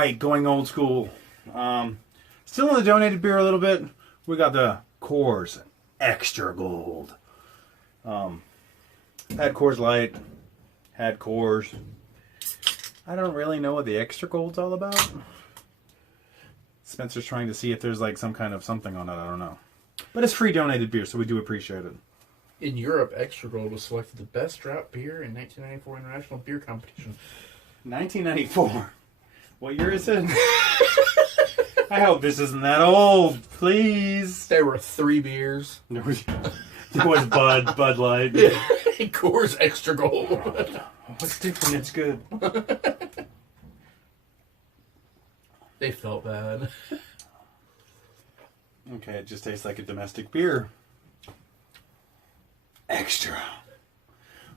right, going old school. Still in the donated beer a little bit. We got the Coors Extra Gold. Had Coors Light. Had Coors. I don't really know what the Extra Gold's all about. Spencer's trying to see if there's like some kind of something on it. I don't know. But it's free donated beer, so we do appreciate it. In Europe, Extra Gold was selected the best draft beer in 1994 International Beer Competition. 1994. What year is it? I hope this isn't that old. Please. There were 3 beers. There was Bud Light. Coors Extra Gold. What's different? It's good. They felt bad. Okay, it just tastes like a domestic beer. Extra.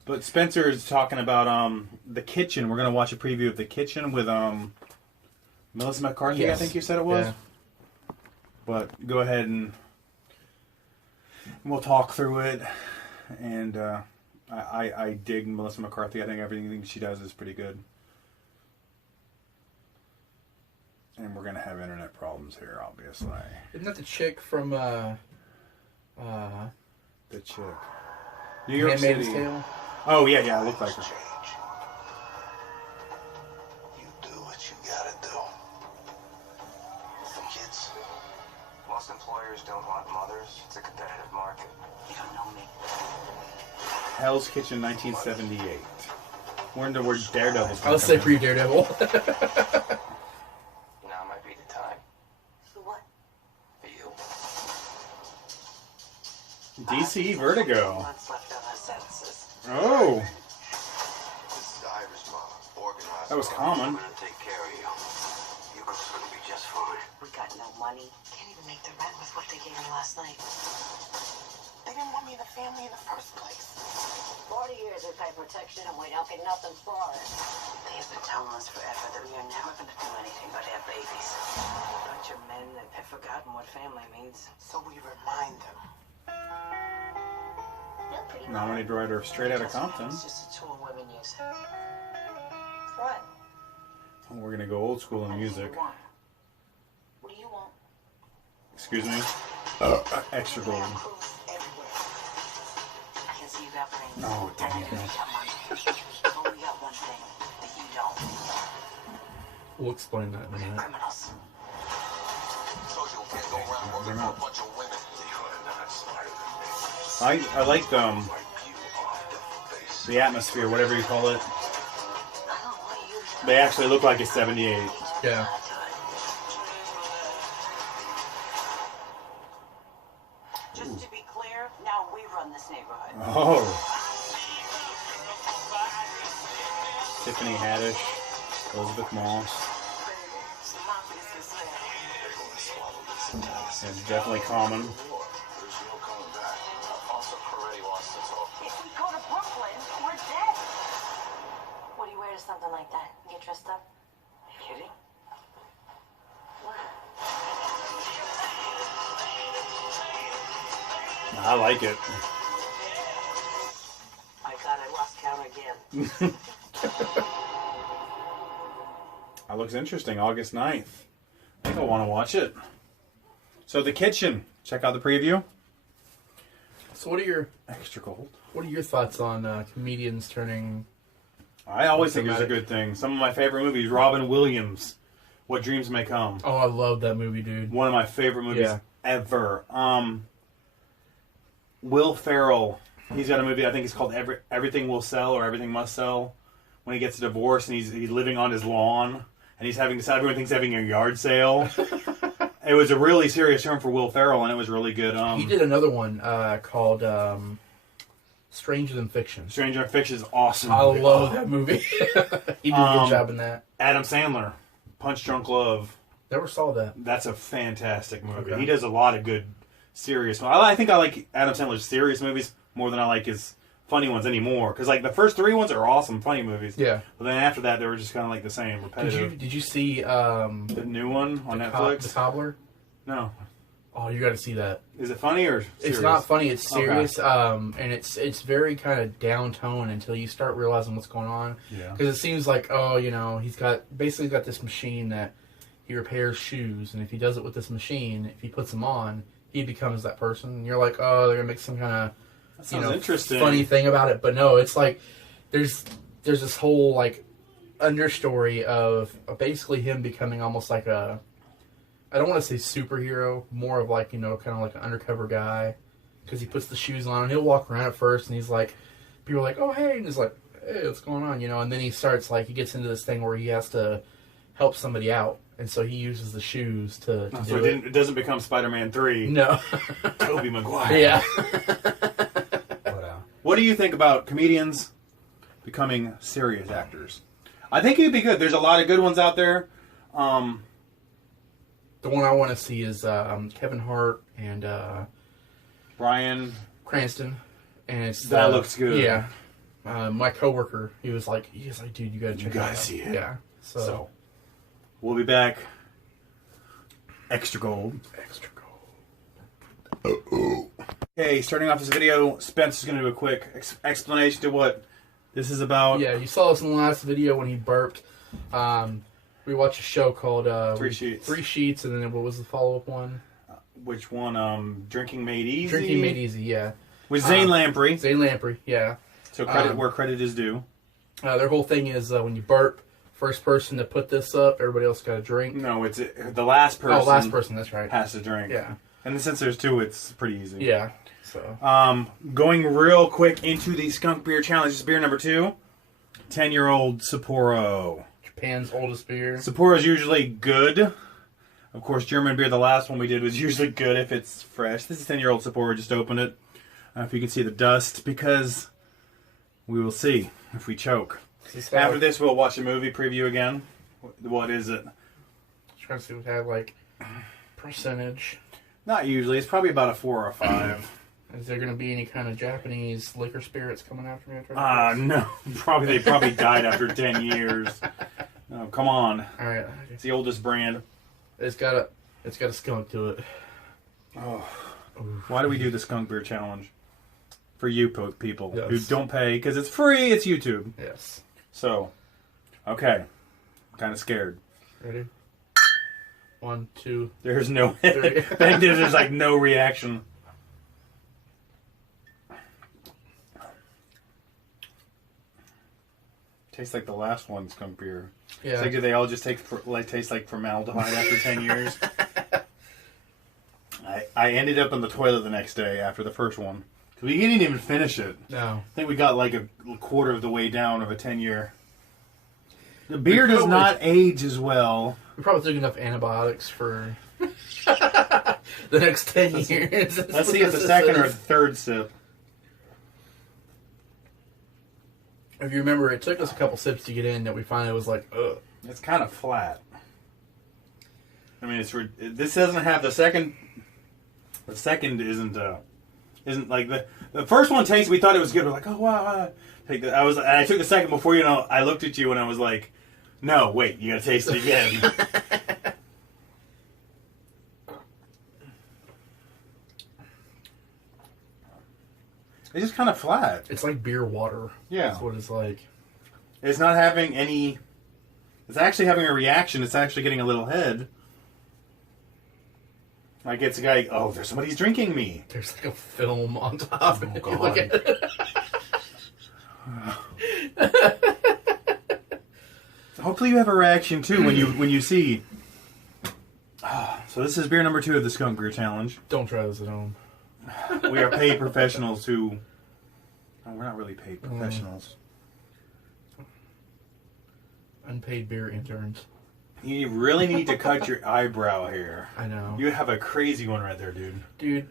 But Spencer is talking about The Kitchen. We're going to watch a preview of The Kitchen with Melissa McCarthy, yes. I think you said it was. Yeah. But go ahead and we'll talk through it. And I dig Melissa McCarthy. I think everything she does is pretty good. And we're going to have internet problems here, obviously. Isn't that the chick from... The chick. New York Handmaid's City. Tale? Oh, yeah, it looked like her. You do what you gotta do. For kids. Most employers don't want mothers. It's a competitive market. You don't know me. Hell's Kitchen, 1978. We're into where Daredevil's I'll say pre-Daredevil. Now might be the time. For what? For you. DC Vertigo. Months left on our sentences. Oh, This is Irish mama. Organized. that was common. I'm gonna take care of you. Your girl's gonna be just fine. We got no money. Can't even make the rent with what they gave me last night. They didn't want me in the family in the first place. 40 years we pay protection and we don't get nothing for it. They have been telling us forever that we are never going to do anything but have babies. A bunch of men that have forgotten what family means. So we remind them. Nominated writer Straight Outta Compton. It's just a tool women use. What? Oh, we're gonna go old school in music. What do you want? Excuse me. Extra Gold. Oh, dang it. Only got one thing that you don't. We'll explain that in a minute. Criminals. Told you can't go around working for a bunch of women. You're not smarter than me. I like the atmosphere, whatever you call it. They actually look like it's 78. Yeah. Just to be clear, now we run this neighborhood. Oh. Tiffany Haddish, Elizabeth Moss. It's definitely common. There's no coming back. Also, Peretti wants to talk. If we go to Brooklyn, we're dead. What do you wear to something like that? Get dressed up? Are you kidding? What? I like it. My God, I lost count again. That looks interesting. August 9th. I think I want to watch it. So The Kitchen. Check out the preview. So what are your Extra Gold. What are your thoughts on comedians turning... I always think it's a good thing. Some of my favorite movies. Robin Williams. What Dreams May Come. Oh, I love that movie, dude. One of my favorite movies ever. Will Ferrell. He's got a movie, I think it's called Everything Will Sell or Everything Must Sell. When he gets a divorce and he's living on his lawn. And he's having, everyone thinks he's having a yard sale. It was a really serious term for Will Ferrell, and it was really good. He did another one called Stranger Than Fiction. Stranger Than Fiction is awesome. I love that movie. He did a good job in that. Adam Sandler, Punch Drunk Love. Never saw that. That's a fantastic movie. Okay. He does a lot of good serious movies. I think I like Adam Sandler's serious movies more than I like his funny ones anymore. Because like the first 3 ones are awesome, funny movies. Yeah. But then after that, they were just kind of like the same, repetitive. Did you see the new one on Netflix? The Cobbler? No. Oh, you got to see that. Is it funny or serious? It's not funny. It's serious, Okay. and it's very kind of down tone until you start realizing what's going on. Yeah. Because it seems like, oh, you know, he's got this machine that he repairs shoes, and if he does it with this machine, if he puts them on, he becomes that person. And you're like, oh, they're gonna make some kind of interesting. funny thing about it, but no, it's like there's this whole like understory of basically him becoming almost like a, I don't want to say superhero, more of like, you know, kind of like an undercover guy, because he puts the shoes on and he'll walk around at first and he's like, people are like, oh hey, and he's like, hey, what's going on, you know, and then he starts like, he gets into this thing where he has to help somebody out, and so he uses the shoes to So do it doesn't become Spider-Man 3. No. Tobey Maguire. Yeah. What do you think about comedians becoming serious actors? I think it'd be good. There's a lot of good ones out there. The one I want to see is Kevin Hart and Bryan Cranston, and it's That looks good. Yeah, my coworker, he was like, dude, you gotta check it out. see it. Yeah. So we'll be back. Extra gold. Extra gold. Okay, starting off this video, Spencer's going to do a quick explanation to what this is about. Yeah, you saw us in the last video when he burped. We watched a show called Three Sheets. Three Sheets, and then what was the follow-up one? Which one? Drinking Made Easy? Drinking Made Easy, yeah. With Zane Lamprey. Zane Lamprey, yeah. So credit where credit is due. Their whole thing is when you burp, first person to put this up, everybody else got to drink. No, it's the last person. Oh, last person, that's right. Has to drink. Yeah. And since there's two, it's pretty easy. Yeah. So. Going real quick into the Skunk Beer Challenge. This is beer number 2. 10-year-old Sapporo. Japan's oldest beer. Sapporo is usually good. Of course, German beer, the last one we did, was usually good if it's fresh. This is 10-year-old Sapporo. Just opened it. I don't know if you can see the dust, because we will see if we choke. After this, we'll watch a movie preview again. What is it? Trying to see what had like percentage. Not usually. It's probably about a 4 or a 5. Is there going to be any kind of Japanese liquor spirits coming after me? No. They probably died after 10 years. Oh, come on. All right. It's the oldest brand. It's got a skunk to it. Oh. Why do we do the Skunk Beer Challenge? For you people who don't pay, because it's free, it's YouTube. Yes. So, okay. I'm kind of scared. Ready? 1, 2. There's no... 3. There's like no reaction. Tastes like the last one, Skunk Beer. Yeah. It's like, do they all just taste like formaldehyde after 10 years? I ended up in the toilet the next day after the first one. Because we didn't even finish it. No. I think we got like a quarter of the way down of a 10-year. The beer does not age as well. We probably took enough antibiotics for the next 10 years. Let's see if the second or the third sip. If you remember, it took us a couple sips to get in that we finally was like, ugh. It's kind of flat. I mean, this doesn't have the second. The second isn't like the first one tasted. We thought it was good. We're like, oh wow. I took the second before I looked at you and I was like, no, wait, you gotta taste it again. It's just kind of flat. It's like beer water. Yeah. That's what it's like. It's not having any... It's actually having a reaction. It's actually getting a little head. Like it's a guy... Oh, there's somebody's drinking me. There's like a film on top. Oh, if you God. look at it. Hopefully you have a reaction, too, when you see... So this is beer number 2 of the Skunk Beer Challenge. Don't try this at home. We are paid professionals who... No, we're not really paid professionals. Unpaid beer interns. You really need to cut your eyebrow hair. I know. You have a crazy one right there, dude. Dude,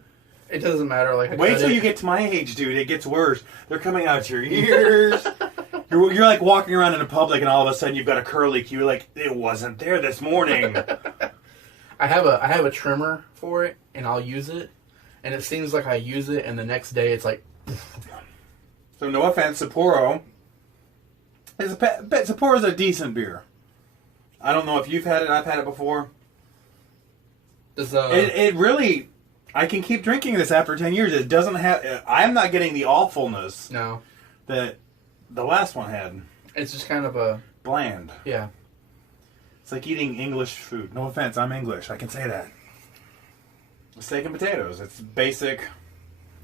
it doesn't matter. Like, Wait till you get to my age, dude. It gets worse. They're coming out your ears. You're like walking around in a public and all of a sudden you've got a curly Q. You're like, it wasn't there this morning. I have a trimmer for it, and I'll use it. And it seems like I use it, and the next day it's like... So no offense, Sapporo. Sapporo's a decent beer. I don't know if you've had it. I've had it before. Does, It really... I can keep drinking this after 10 years. It doesn't have... I'm not getting the awfulness No. that the last one had. It's just kind of a... Bland. Yeah. It's like eating English food. No offense, I'm English. I can say that. Steak and potatoes. It's basic.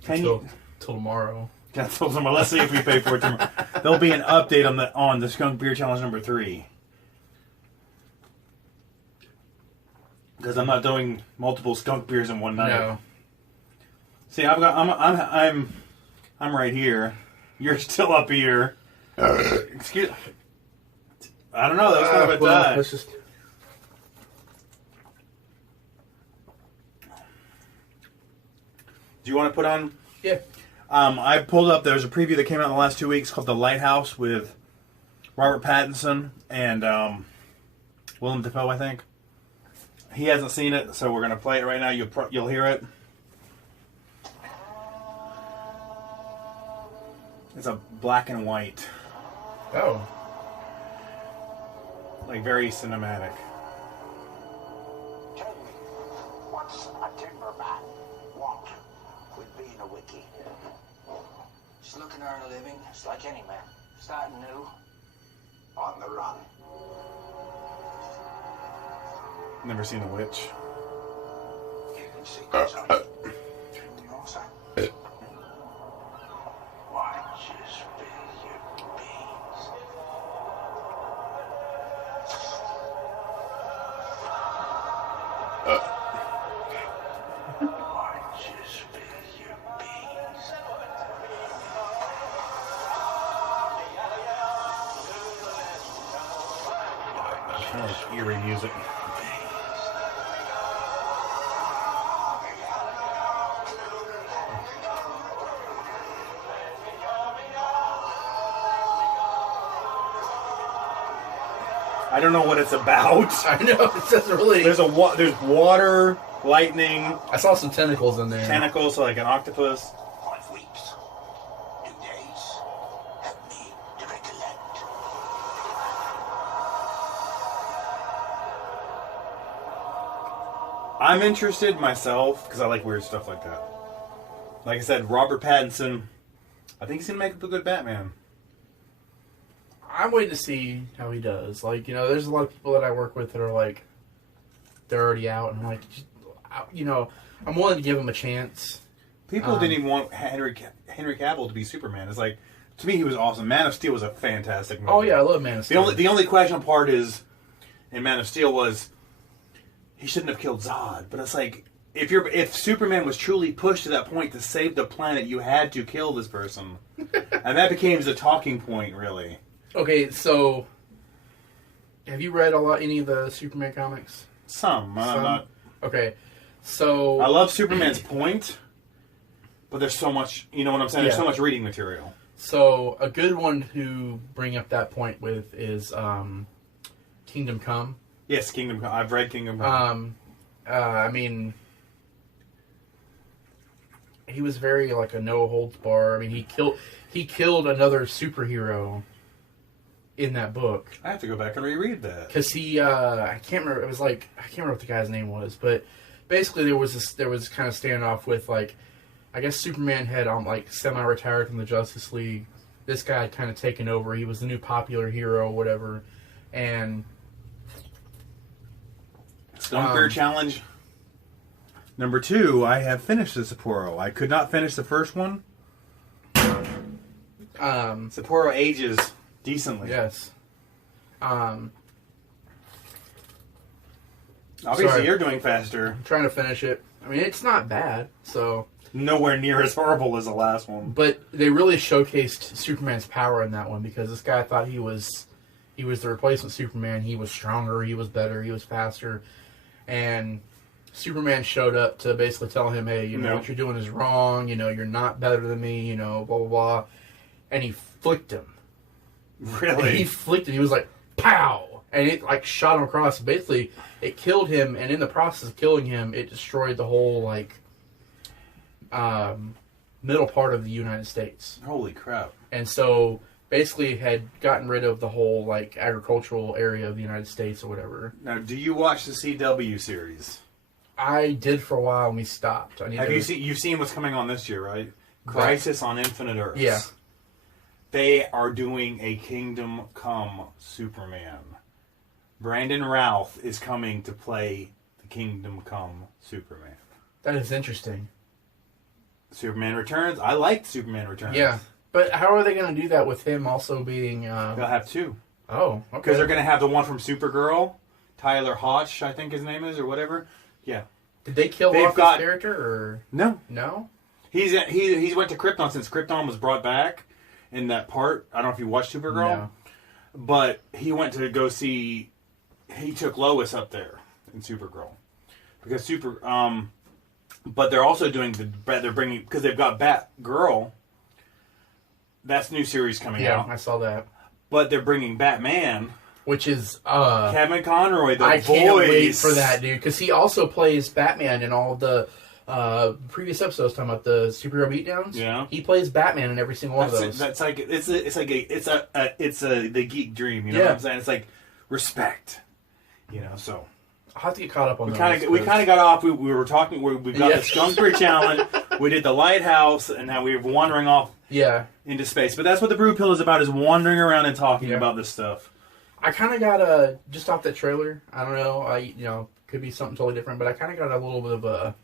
Till tomorrow. Let's see if we pay for it tomorrow. There'll be an update on the Skunk Beer Challenge number 3. Because I'm not doing multiple skunk beers in one night. No. See, I'm right here. You're still up here. Excuse. I don't know. That was kind of a die. Let's just... Do you want to put on? Yeah. I pulled up. There's a preview that came out in the last 2 weeks called The Lighthouse with Robert Pattinson and Willem Dafoe, I think. He hasn't seen it, so we're going to play it right now. You'll hear it. It's a black and white. Oh. Like, very cinematic. Tell me, what's a timberman want with being a wiki? Just looking to earn a living, just like any man. Starting new, on the run. Never seen The Witch. Keeping secrets on it. You know, son? Why just spill your beans? Why just spill your beans? Kind of like eerie music. I don't know what it's about. I know. It doesn't really... There's water, lightning, I saw some tentacles in there. tentacles, so like an octopus. 5 weeks, 2 days. Help me to recollect. I'm interested myself because I like weird stuff like that. Like I said, Robert Pattinson. I think he's gonna make a good Batman. I'm waiting to see how he does. Like, you know, there's a lot of people that I work with that are like, they're already out, and I'm like, you know, I'm willing to give him a chance. People didn't even want Henry Cavill to be Superman. It's like, to me, he was awesome. Man of Steel was a fantastic movie. Oh yeah, I love Man of Steel. The only question part is, in Man of Steel was, he shouldn't have killed Zod. But it's like, if Superman was truly pushed to that point to save the planet, you had to kill this person, and that became the talking point, really. Okay, so have you read any of the Superman comics? Some. I'm not. Okay, so I love Superman's point, but there's so much. You know what I'm saying? There's Yeah. so much reading material. So a good one to bring up that point with is Kingdom Come. Yes, Kingdom Come. I've read Kingdom Come. I mean, he was very like a no holds bar. I mean, he killed another superhero in that book. I have to go back and reread that. Because I can't remember. It was like I can't remember what the guy's name was, but basically there was kind of standoff with like, I guess Superman had like semi-retired from the Justice League. This guy had kind of taken over. He was the new popular hero, whatever, and Skunk Beer Challenge number 2. I have finished the Sapporo. I could not finish the first one. Sapporo ages decently. yes. Obviously, Sorry. you're doing faster. I'm trying to finish it. I mean, it's not bad. So, Nowhere near as horrible as the last one. but they really showcased Superman's power in that one because this guy thought he was the replacement Superman. He was stronger. He was better. He was faster. And Superman showed up to basically tell him, hey, you know, No. what you're doing is wrong. You know, you're not better than me. You know, blah, blah, blah. And he flicked him. And Really? he flicked it. He was like, pow! And it like shot him across. Basically, it killed him. And in the process of killing him, it destroyed the whole like middle part of the United States. Holy crap. And so basically had gotten rid of the whole like agricultural area of the United States or whatever. Now, do you watch the CW series? I did for a while and we stopped. You've seen what's coming on this year, right? Crisis on Infinite Earths. Yeah. They are doing a Kingdom Come Superman. Brandon Routh is coming to play the Kingdom Come Superman. That is interesting. Superman Returns. I liked Superman Returns. Yeah. But how are they going to do that with him also being... They'll have two. Oh, okay. Because they're going to have the one from Supergirl, Tyler Hoch, I think his name is, or whatever. Yeah. Did they kill off his character, or... No. No? He's went to Krypton since Krypton was brought back in that part. I don't know if you watched Supergirl. No. But he went to go see... He took Lois up there in Supergirl. Because but they're also doing they're bringing... Because they've got Batgirl. That's new series coming out. Yeah, I saw that. But they're bringing Batman... Which is... Kevin Conroy, the voice. Can't wait for that, dude. Because he also plays Batman in all the previous episodes talking about the superhero beatdowns. Yeah. He plays Batman in every single one of those. That's like... It's the geek dream, you know what I'm saying? It's like respect. You know, so... I'll have to get caught up on We kind of got off. We were talking... We've got the Skunk Beer Challenge. We did the Lighthouse, and now we're wandering off into space. But that's what the Brew Pill is about, is wandering around and talking about this stuff. I kind of got just off that trailer, I don't know, could be something totally different, but I kind of got a little bit of a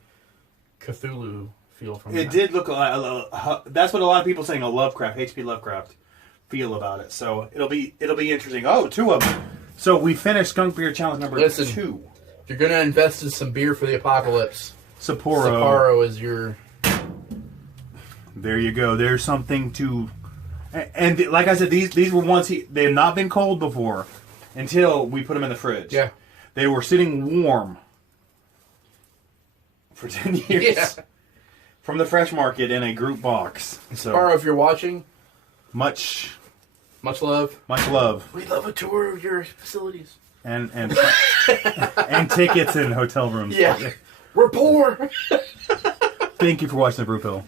Cthulhu feel from it. It did look that's what a lot of people saying, a Lovecraft, H.P. Lovecraft feel about it. So it'll be interesting. Oh, two of them. So we finished Skunk Beer Challenge number 2. If you're going to invest in some beer for the apocalypse, Sapporo is your... There you go. There's something to... And like I said, these were ones they had not been cold before until we put them in the fridge. Yeah. They were sitting warm for 10 years. Yeah. From the fresh market in a group box. So Sapporo, if you're watching, much love. Much love. We'd love a tour of your facilities. And and tickets and hotel rooms. Yeah. We're poor. Thank you for watching the Brew Pill.